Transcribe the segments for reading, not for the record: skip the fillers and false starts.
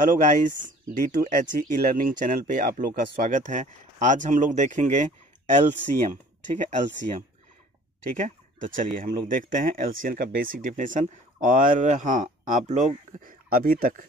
Hello guys, D2HE e learning channel पे आप लोग का स्वागत है। आज हम लोग देखेंगे एलसीएम। ठीक है, एलसीएम। ठीक है, तो चलिए हम लोग देखते हैं एलसीएम का बेसिक डेफिनेशन। और हाँ, आप लोग अभी तक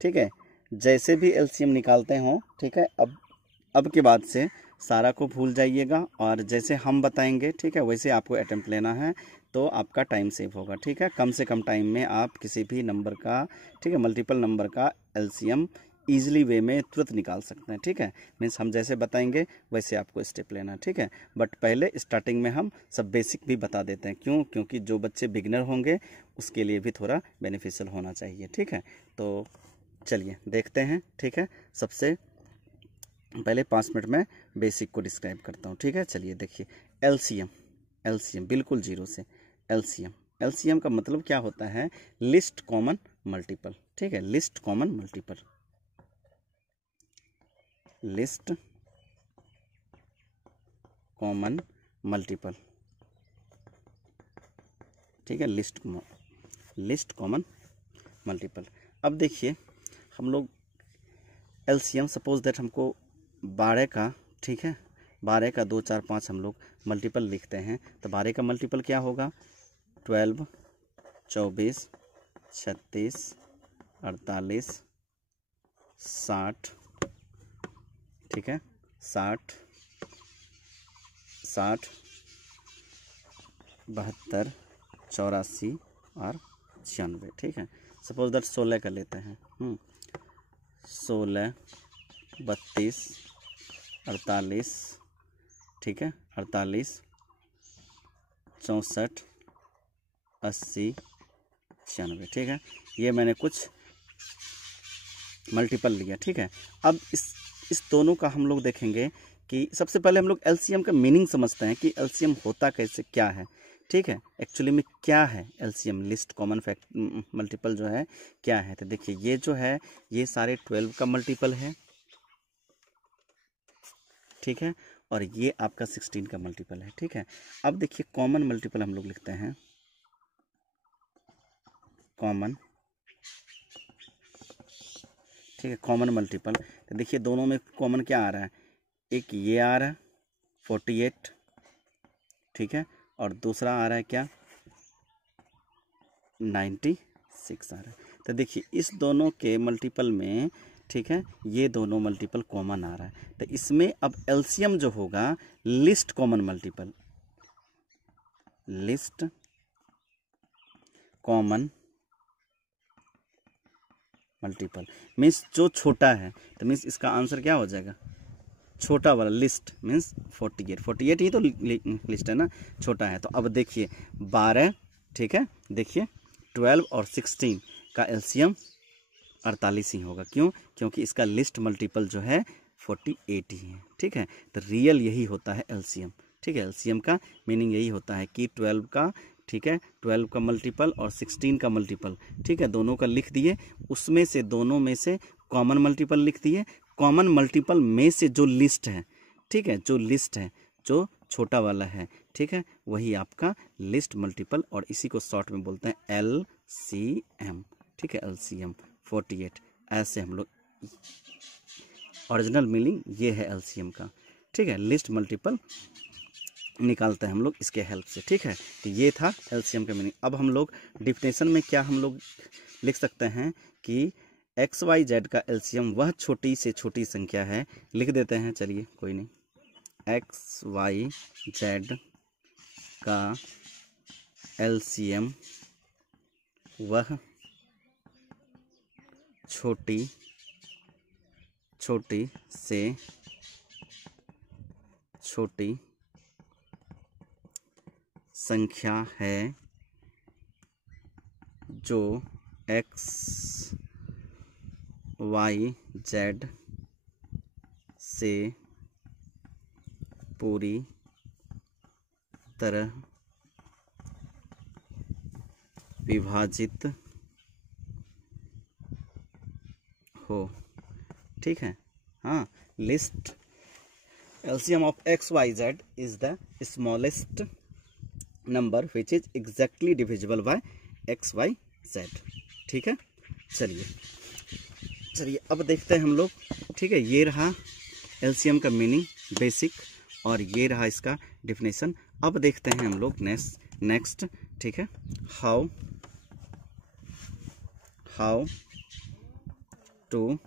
ठीक है जैसे भी एलसीएम निकालते हों, ठीक है, अब के बाद से सारा को भूल जाइएगा और जैसे हम बताएंगे ठीक है वैसे आपको अटेम्प्ट लेना है, तो आपका टाइम सेव होगा। ठीक है, कम से कम टाइम में आप किसी भी नंबर का ठीक है मल्टीपल नंबर का एलसीएम ईजिली वे में तुरंत निकाल सकते हैं। ठीक है, मीन्स हम जैसे बताएंगे वैसे आपको स्टेप लेना है। ठीक है, बट पहले स्टार्टिंग में हम सब बेसिक भी बता देते हैं। क्योंकि जो बच्चे बिगिनर होंगे उसके लिए भी थोड़ा बेनिफिशियल होना चाहिए। ठीक है, तो चलिए देखते हैं। ठीक है, सबसे पहले 5 मिनट में बेसिक को डिस्क्राइब करता हूँ। ठीक है, चलिए देखिए एलसीएम बिल्कुल जीरो से एलसीएम का मतलब क्या होता है? List common multiple. ठीक है, list common multiple, list common multiple. ठीक है, लिस्ट कॉमन मल्टीपल। अब देखिए हम लोग एलसीएम सपोज दैट हमको 12 का ठीक है 12 का 2 4 5 हम लोग मल्टीपल लिखते हैं, तो 12 का मल्टीपल क्या होगा? 12, 24, 36, 48, 60। ठीक है, 60, 72, 84 और 96। ठीक है, सपोज दैट 16 का लेते हैं। 16, 32, 48। ठीक है, 48, 64, 80, 96। ठीक है, ये मैंने कुछ मल्टीपल लिया। ठीक है, अब इस दोनों का हम लोग देखेंगे कि सबसे पहले हम लोग एलसीएम का मीनिंग समझते हैं कि एलसीएम होता कैसे, क्या है। ठीक है, एक्चुअली में क्या है एलसीएम, लिस्ट कॉमन मल्टीपल जो है क्या है? तो देखिए ये जो है ये सारे 12 का मल्टीपल है। ठीक है, और ये आपका 16 का मल्टीपल है। ठीक है, अब देखिए कॉमन मल्टीपल हम लोग लिखते हैं, कॉमन। ठीक है, कॉमन मल्टीपल। तो देखिए दोनों में कॉमन क्या आ रहा है? एक ये आ रहा है 48। ठीक है, और दूसरा आ रहा है क्या? 96 आ रहा है। तो देखिए इस दोनों के मल्टीपल में ठीक है ये दोनों मल्टीपल कॉमन आ रहा है, तो इसमें अब एलसीएम जो होगा list common multiple, list common multiple means जो छोटा है, तो मीन्स इसका आंसर क्या हो जाएगा? छोटा वाला लिस्ट मीन्स 48 ही तो लिस्ट है ना, छोटा है। तो अब देखिए 12 ठीक है, देखिए 12 और 16 का एलसीएम 48 ही होगा। क्योंकि इसका लिस्ट मल्टीपल जो है 48 ही है। ठीक है, तो रियल यही होता है एलसीएम। ठीक है, एलसीएम का मीनिंग यही होता है कि 12 का ठीक है 12 का मल्टीपल और 16 का मल्टीपल ठीक है दोनों का लिख दिए, उसमें से दोनों में से कॉमन मल्टीपल लिख दिए। कॉमन मल्टीपल में से जो लिस्ट है ठीक है जो लिस्ट है जो छोटा वाला है ठीक है वही आपका लिस्ट मल्टीपल, और इसी को शॉर्ट में बोलते हैं एलसीएम। ठीक है, एलसीएम 48। ऐसे हम लोग ओरिजिनल मीनिंग ये है एलसीएम का। ठीक है, लिस्ट मल्टीपल निकालते हैं हम लोग इसके हेल्प से। ठीक है, तो ये था एलसीएम का मीनिंग। अब हम लोग डिफिनेशन में क्या हम लोग लिख सकते हैं कि एक्स वाई जेड का एलसीएम वह छोटी से छोटी संख्या है। लिख देते हैं, चलिए कोई नहीं। एक्स वाई जेड का एलसीएम वह छोटी से छोटी संख्या है जो एक्स वाई जेड से पूरी तरह विभाजित हो। ठीक है, हाँ, list LCM of x y z is the smallest number which is exactly divisible by x y z। ठीक है, चलिए चलिए अब देखते हैं हम लोग, ठीक है। ये रहा एलसीएम का मीनिंग बेसिक और ये रहा इसका डिफिनेशन। अब देखते हैं हम लोग नेक्स्ट, ठीक है। हाउ टू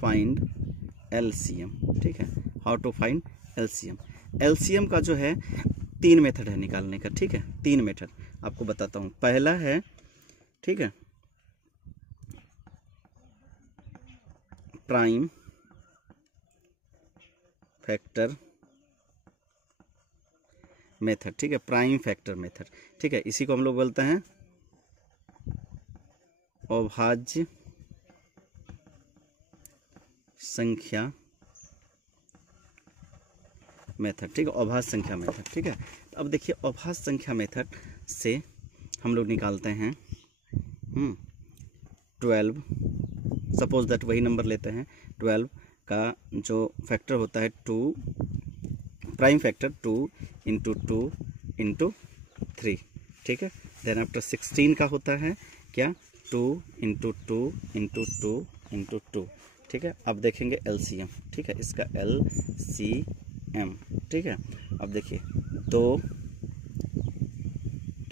फाइंड एलसीएम, ठीक है। How to find LCM. LCM का जो है 3 मेथड है निकालने का, ठीक है। 3 मेथड आपको बताता हूँ। पहला है, ठीक है, प्राइम फैक्टर मेथड, ठीक है। प्राइम फैक्टर मेथड, ठीक है। इसी को हम लोग बोलते हैं अभाज्य संख्या मेथड, ठीक है। अभाज्य संख्या मेथड, ठीक है। अब देखिए अभाज्य संख्या मेथड से हम लोग निकालते हैं 12, सपोज दैट वही नंबर लेते हैं। 12 का जो फैक्टर होता है 2, प्राइम फैक्टर 2 इंटू 2 इंटू 3, ठीक है। देन आफ्टर 16 का होता है क्या, 2 इंटू 2 इंटू 2 इंटू 2, ठीक है। अब देखेंगे एलसीएम, ठीक है, इसका एलसीएम, ठीक है। अब देखिए 2,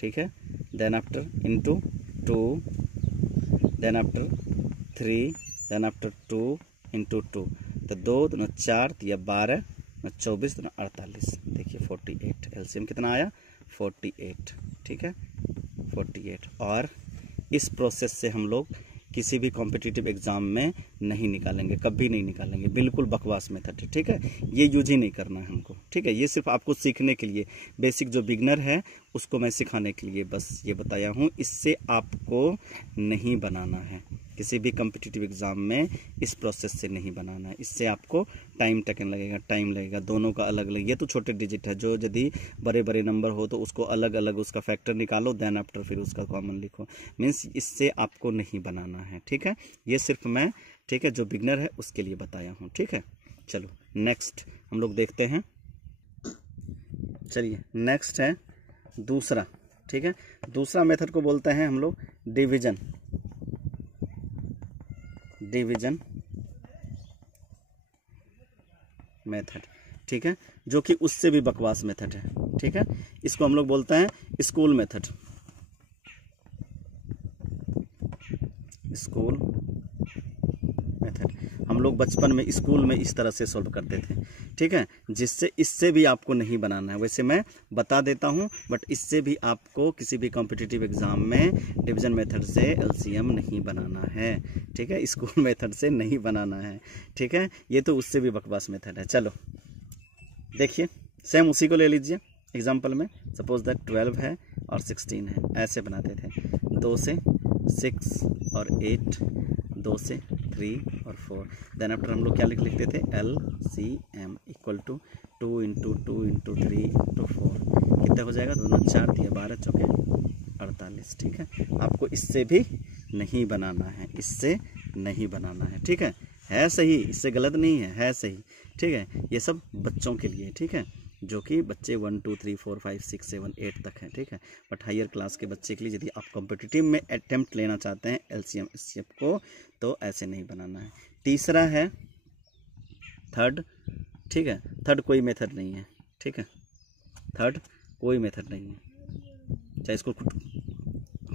ठीक है, then after into 2, then after 3, then after 2 into 2, तो 2 दूना 4, तो यह 12, 24 दूना 48, देखिए 48। एलसीएम कितना आया, 48, ठीक है, 48। और इस प्रोसेस से हम लोग किसी भी कॉम्पिटिटिव एग्जाम में नहीं निकालेंगे, कभी नहीं निकालेंगे, बिल्कुल बकवास मेथड है, ठीक है। ये यूज ही नहीं करना है हमको, ठीक है। ये सिर्फ आपको सीखने के लिए, बेसिक जो बिगनर है उसको मैं सिखाने के लिए बस ये बताया हूँ। इससे आपको नहीं बनाना है किसी भी कॉम्पिटिटिव एग्जाम में, इस प्रोसेस से नहीं बनाना है। इससे आपको टाइम लगेगा, दोनों का अलग अलग। ये तो छोटे डिजिट है, जो यदि बड़े बड़े नंबर हो तो उसको अलग अलग उसका फैक्टर निकालो, देन आफ्टर फिर उसका कॉमन लिखो। मीन्स इससे आपको नहीं बनाना है, ठीक है। ये सिर्फ मैं, ठीक है, जो बिगनर है उसके लिए बताया हूँ, ठीक है। चलो नेक्स्ट हम लोग देखते हैं। चलिए नेक्स्ट है दूसरा, ठीक है। दूसरा मेथड को बोलते हैं हम लोग डिवीजन मेथड, ठीक है, जो कि उससे भी बकवास मेथड है, ठीक है। इसको हम लोग बोलते हैं स्कूल मेथड, स्कूल मेथड। हम लोग बचपन में स्कूल में इस तरह से सॉल्व करते थे, ठीक है। जिससे इससे भी आपको नहीं बनाना है, वैसे मैं बता देता हूं, बट इससे भी आपको किसी भी कॉम्पिटिटिव एग्जाम में डिवीजन मेथड से एलसीएम नहीं बनाना है, ठीक है। स्कूल मेथड से नहीं बनाना है, ठीक है। ये तो उससे भी बकवास मेथड है। चलो देखिए, सेम उसी को ले लीजिए एग्जाम्पल में। सपोज दैट 12 है और 16 है, ऐसे बनाते थे। 2 से 6 और 8, 2 से 3 और 4। देन आफ्टर हम लोग क्या लिखते थे, LCM equal to 2 into 2 into 3 into 4, कितना हो जाएगा, 2 4 दिया 12 चौके 48, ठीक है। आपको इससे भी नहीं बनाना है, इससे नहीं बनाना है, ठीक है सही, इससे गलत नहीं है सही, ठीक है। ये सब बच्चों के लिए, ठीक है, जो कि बच्चे 1 2 3 4 5 6 7 8 तक हैं, ठीक है। बट हायर क्लास के बच्चे के लिए यदि आप कॉम्पिटिटिव में अटेम्प्ट लेना चाहते हैं एलसीएम एससीएफ को, तो ऐसे नहीं बनाना है। तीसरा है थर्ड, ठीक है। थर्ड कोई मेथड नहीं है, ठीक है, थर्ड कोई मेथड नहीं है। चाहे इसको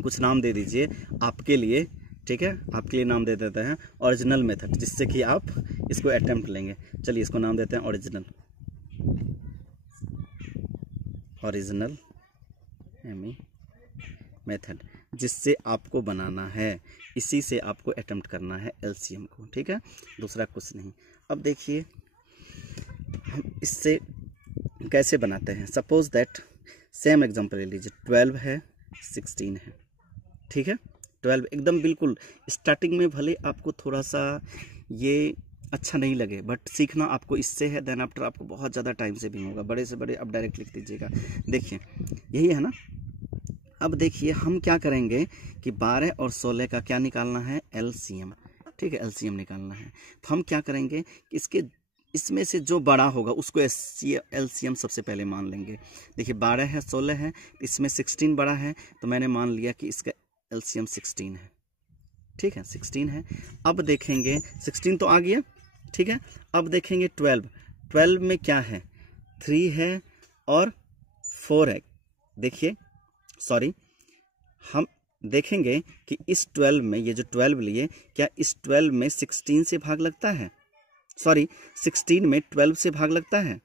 कुछ नाम दे दीजिए आपके लिए, ठीक है, आपके लिए नाम दे देते हैं ओरिजिनल मेथड, जिससे कि आप इसको अटेम्प्ट लेंगे। चलिए इसको नाम देते हैं ओरिजिनल मेथड, जिससे आपको बनाना है, इसी से आपको अटेम्प्ट करना है एलसीएम को, ठीक है, दूसरा कुछ नहीं। अब देखिए हम इससे कैसे बनाते हैं। सपोज दैट सेम एग्जांपल ले लीजिए, 12 है 16 है, ठीक है। 12 एकदम बिल्कुल स्टार्टिंग में भले आपको थोड़ा सा ये अच्छा नहीं लगे, बट सीखना आपको इससे है। देन आफ्टर आपको बहुत ज़्यादा टाइम सेविंग होगा, बड़े से बड़े आप डायरेक्ट लिख दीजिएगा। देखिए यही है ना। अब देखिए हम क्या करेंगे कि 12 और 16 का क्या निकालना है, एलसीएम, ठीक है, एलसीएम निकालना है। तो हम क्या करेंगे कि इसमें से जो बड़ा होगा उसको एलसीएम सबसे पहले मान लेंगे। देखिए 12 है 16 है, इसमें 16 बड़ा है, तो मैंने मान लिया कि इसका एलसीएम 16 है, ठीक है 16 है। अब देखेंगे 16 तो आ गया, ठीक है। अब देखेंगे 12 में क्या है, 3 है और 4 है। देखिए सॉरी, हम देखेंगे कि इस 12 में, ये जो 12 लिए, क्या इस 12 में 16 से भाग लगता है, सॉरी 16 में 12 से भाग लगता है?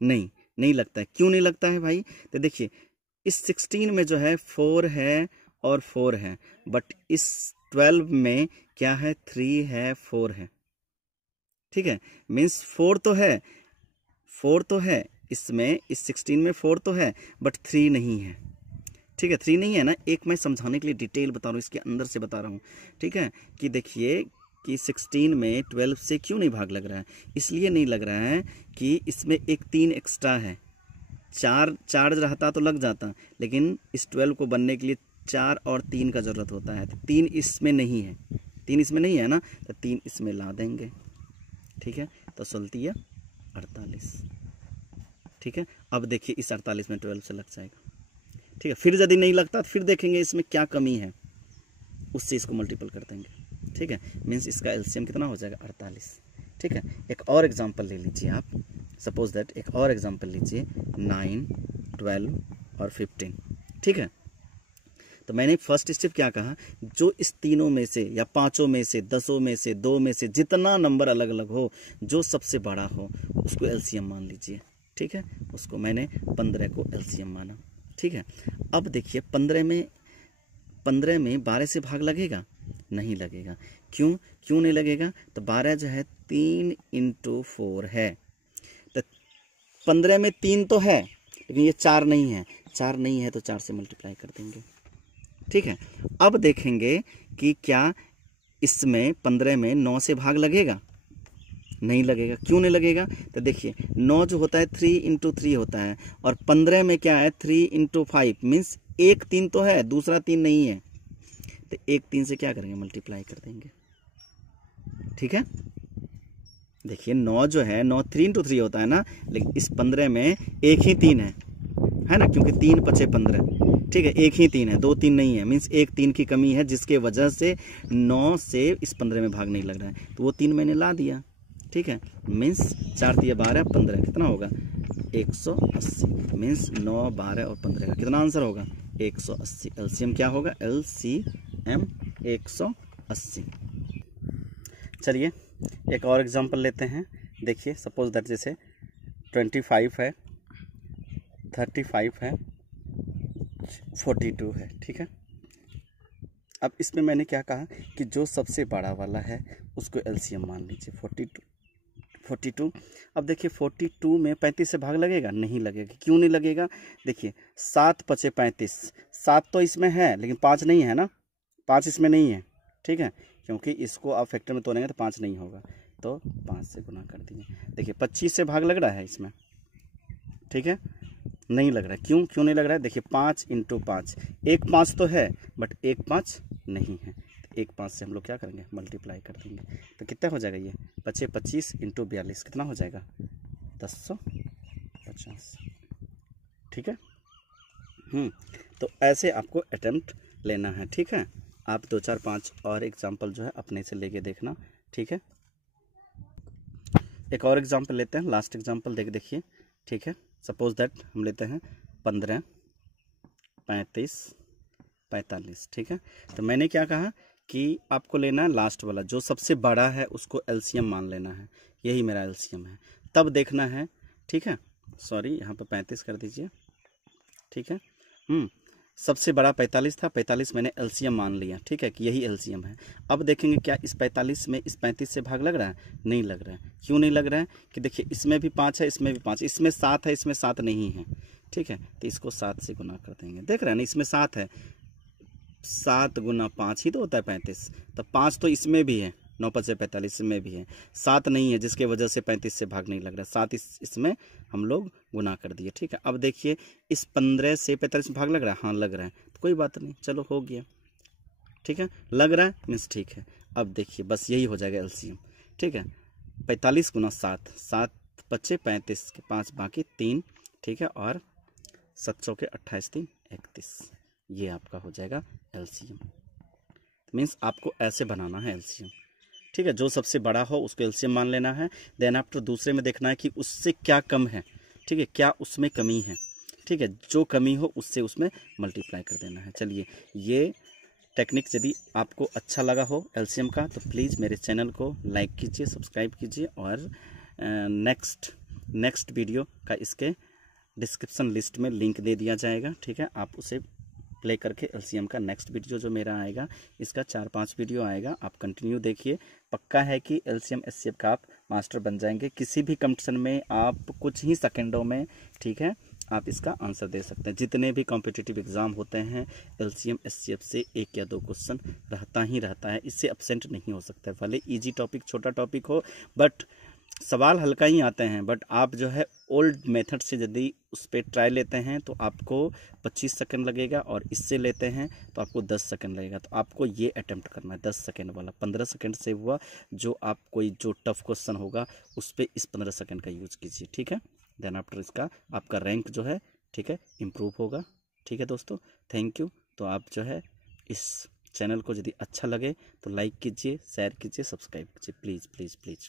नहीं लगता है। क्यों नहीं लगता है भाई? तो देखिए इस 16 में जो है 4 है और 4 है, बट इस 12 में क्या है, 3 है 4 है, ठीक है। मीन्स 4 तो है इसमें, इस 16 में 4 तो है बट 3 नहीं है, ठीक है। 3 नहीं है ना, एक मैं समझाने के लिए डिटेल बता रहा हूँ, इसके अंदर से बता रहा हूँ, ठीक है। कि देखिए कि 16 में 12 से क्यों नहीं भाग लग रहा है, इसलिए नहीं लग रहा है कि इसमें एक 3 एक्स्ट्रा है। 4 रहता तो लग जाता, लेकिन इस 12 को बनने के लिए 4 और 3 का ज़रूरत होता है। तो 3 इसमें नहीं है, 3 इसमें नहीं है ना, तो 3 इसमें ला देंगे, ठीक है। तो सुलती है 48, ठीक है। अब देखिए इस 48 में 12 से लग जाएगा, ठीक है। फिर यदि नहीं लगता तो फिर देखेंगे इसमें क्या कमी है, उससे इसको मल्टीपल कर देंगे, ठीक है। मीन्स इसका एलसीएम कितना हो जाएगा, 48, ठीक है। एक और एग्जांपल ले लीजिए आप, सपोज दैट एक और एग्जांपल लीजिए 9, 12 और 15, ठीक है। तो मैंने फर्स्ट स्टेप क्या कहा, जो इस तीनों में से या पांचों में से, 10 में से, 2 में से, जितना नंबर अलग अलग हो, जो सबसे बड़ा हो उसको एलसीएम मान लीजिए, ठीक है। उसको मैंने 15 को एलसीएम माना, ठीक है। अब देखिए 15 में 12 से भाग लगेगा, नहीं लगेगा। क्यों नहीं लगेगा? तो 12 जो है 3 × 4 है, तो 15 में 3 तो है लेकिन ये 4 नहीं है, 4 नहीं है तो 4 से मल्टीप्लाई कर देंगे, ठीक है। अब देखेंगे कि क्या इसमें 15 में 9 से भाग लगेगा, नहीं लगेगा। क्यों नहीं लगेगा? तो देखिए 9 जो होता है 3 × 3 होता है, और 15 में क्या है 3 × 5, मीन्स एक 3 तो है, दूसरा 3 नहीं है, तो एक 3 से क्या करेंगे, मल्टीप्लाई कर देंगे, ठीक है। देखिए 9 जो है 9 3 × 3 होता है ना, लेकिन इस 15 में एक ही 3 है ना, क्योंकि 3 × 5 = 15, ठीक है। एक ही 3 है, 2 3 नहीं है, मीन्स एक 3 की कमी है, जिसके वजह से 9 से इस 15 में भाग नहीं लग रहा है, तो वो 3 मैंने ला दिया, ठीक है। मीन्स 4 × 3 = 12, 15 कितना होगा, 180। मीन्स 9, 12 और 15 का कितना आंसर होगा, 180। एलसीएम क्या होगा, एलसीएम 180। चलिए एक और एग्जांपल लेते हैं। देखिए सपोज दैट जैसे 25 है, 35 है, 42 है, ठीक है। अब इसमें मैंने क्या कहा कि जो सबसे बड़ा वाला है उसको एलसीएम मान लीजिए, 42। अब देखिए 42 में 35 से भाग लगेगा, नहीं लगेगा। क्यों नहीं लगेगा? देखिए 7 × 5 = 35, 7 तो इसमें है लेकिन 5 नहीं है ना, 5 इसमें नहीं है, ठीक है। क्योंकि इसको आप फैक्टर में तोड़ेंगे तो 5 नहीं होगा, तो 5 से गुना कर दिए। देखिए 25 से भाग लग रहा है इसमें, ठीक है, नहीं लग रहा है। क्यों नहीं लग रहा है? देखिए 5 × 5, एक 5 तो है बट एक 5 नहीं है, तो एक 5 से हम लोग क्या करेंगे, मल्टीप्लाई कर देंगे। तो कितना हो जाएगा, ये 25 × 42 कितना हो जाएगा, 1050, ठीक है। तो ऐसे आपको अटेम्प्ट लेना है, ठीक है। आप 2 4 5 और एग्जाम्पल जो है अपने से लेके देखना, ठीक है। एक और एग्जाम्पल लेते हैं, लास्ट एग्जाम्पल देखिए, ठीक है। सपोज दैट हम लेते हैं 15, 35, 45, ठीक है। तो मैंने क्या कहा कि आपको लेना है लास्ट वाला, जो सबसे बड़ा है उसको एलसीएम मान लेना है, यही मेरा एलसीएम है। तब देखना है, ठीक है। सॉरी यहाँ पे 35 कर दीजिए, ठीक है। सबसे बड़ा 45 था, 45 मैंने एलसीएम मान लिया, ठीक है, कि यही एलसीएम है। अब देखेंगे क्या इस 45 में इस 35 से भाग लग रहा है, नहीं लग रहा है। क्यों नहीं लग रहा है? कि देखिए इसमें भी 5 है, इसमें भी 5, इसमें 7 है, इसमें 7 नहीं है, ठीक है। तो इसको 7 से गुना कर देंगे, देख रहे हैं ना, इसमें 7 है, 7 × 5 ही तो होता है 35, तो 5 तो इसमें भी है, 9 × 5 = 45 में भी है, 7 नहीं है, जिसके वजह से 35 से भाग नहीं लग रहा है, 7 इसमें हम लोग गुना कर दिए, ठीक है। अब देखिए इस 15 से 45 में भाग लग रहा है, हाँ लग रहा है, तो कोई बात नहीं, चलो हो गया, ठीक है। लग रहा है मीन्स ठीक है। अब देखिए बस यही हो जाएगा एलसीएम, ठीक है। 45 × 7, 7 × 5 = 35 के 5 बाकी 3, ठीक है, और 700 के 28 × 3 = 31, ये आपका हो जाएगा एलसीएम, मीन्स आपको ऐसे बनाना है एलसीएम, ठीक है। जो सबसे बड़ा हो उसको एलसीएम मान लेना है। देन आफ्टर दूसरे में देखना है कि उससे क्या कम है, ठीक है, क्या उसमें कमी है, ठीक है। जो कमी हो उससे उसमें मल्टीप्लाई कर देना है। चलिए, ये टेक्निक यदि आपको अच्छा लगा हो एलसीएम का तो प्लीज़ मेरे चैनल को लाइक कीजिए, सब्सक्राइब कीजिए, और नेक्स्ट वीडियो का इसके डिस्क्रिप्शन लिस्ट में लिंक दे दिया जाएगा, ठीक है। आप उसे प्ले करके एलसीएम का नेक्स्ट वीडियो जो मेरा आएगा, इसका 4-5 वीडियो आएगा, आप कंटिन्यू देखिए। पक्का है कि एलसीएम एचसीएफ का आप मास्टर बन जाएंगे। किसी भी कंपटीशन में आप कुछ ही सेकंडों में, ठीक है, आप इसका आंसर दे सकते हैं। जितने भी कॉम्पिटिटिव एग्जाम होते हैं एलसीएम एचसीएफ से 1 या 2 क्वेश्चन रहता ही रहता है, इससे एब्सेंट नहीं हो सकता है। भले ईजी टॉपिक, छोटा टॉपिक हो, बट सवाल हल्का ही आते हैं। बट आप जो है ओल्ड मेथड से यदि उस पर ट्राई लेते हैं तो आपको 25 सेकंड लगेगा, और इससे लेते हैं तो आपको 10 सेकंड लगेगा। तो आपको ये अटेम्प्ट करना है 10 सेकंड वाला। 15 सेकंड से हुआ जो आप कोई जो टफ क्वेश्चन होगा उस पर इस 15 सेकंड का यूज़ कीजिए, ठीक है। देन आफ्टर इसका आपका रैंक जो है, ठीक है, इम्प्रूव होगा, ठीक है दोस्तों। Thank you. तो आप जो है इस चैनल को यदि अच्छा लगे तो लाइक कीजिए, शेयर कीजिए, सब्सक्राइब कीजिए, प्लीज़ प्लीज़ प्लीज़।